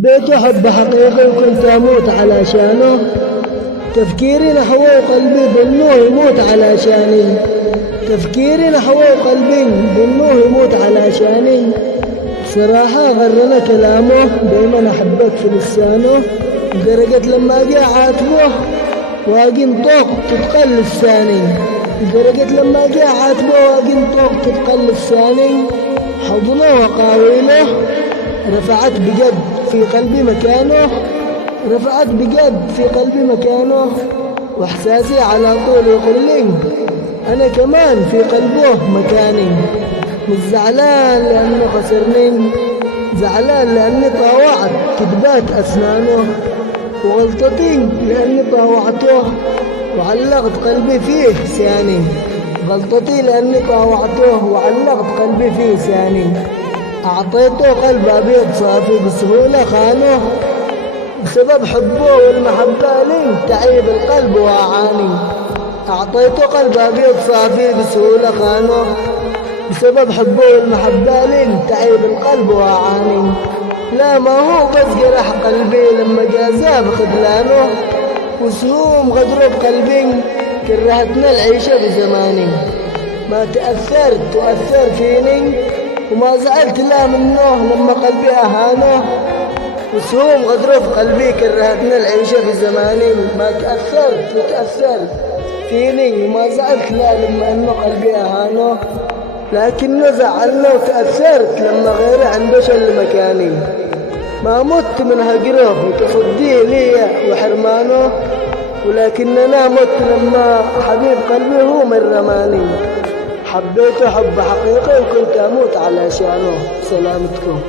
حبيته حب حقيقي وكنت أموت علشانه. تفكيري نحوه قلبي ظنوه يموت علشاني. تفكيري نحوه قلبي ظنوه يموت علشاني. صراحة غرنا كلامه دايما أحبك في لسانه. درجت لما جاء عاتبه واقي نطوق تتقل لساني. درجت لما جاء عاتبه واقي نطوق تتقل لساني. حضنه وقاويله رفعت بجد في قلبي مكانه. رفعت بجد في قلبي مكانه. واحساسي على طول يقول لي انا كمان في قلبه مكاني. مش زعلان لانه خسرني، زعلان لاني طاوعت كذبات اسنانه. وغلطتي لاني طاوعته وعلقت قلبي فيه ساني. غلطتي لاني طاوعته وعلقت قلبي فيه ساني. أعطيته قلب أبيض صافي بسهولة خانه. بسبب حبه والمحبة لي تعيب القلب وأعاني. أعطيته قلب أبيض صافي بسهولة خانه. بسبب حبه والمحبة لي تعيب القلب وأعاني. لا ما هو بس جرح قلبي لما جازاه بخذلانه. وسهوم غدره بقلبي كرهتنا العيشة بزماني. ما تأثرت وأثر فيني وما زعلت لا منه لما قلبي أهانه. وسهوم غدره في قلبي كرهتنا العيشة في زماني. ما تأثرت وتأثر فيني وما زعلت لا لما أنه قلبي أهانه. لكنه زعلنا وتأثرت لما غيري عنده شل مكاني. ما مت من هجره وتصديه لي وحرمانه. ولكننا مت لما حبيب قلبي هو من رماني. حبيته حب حقيقي وكنت أموت علشانه. سلامتكم.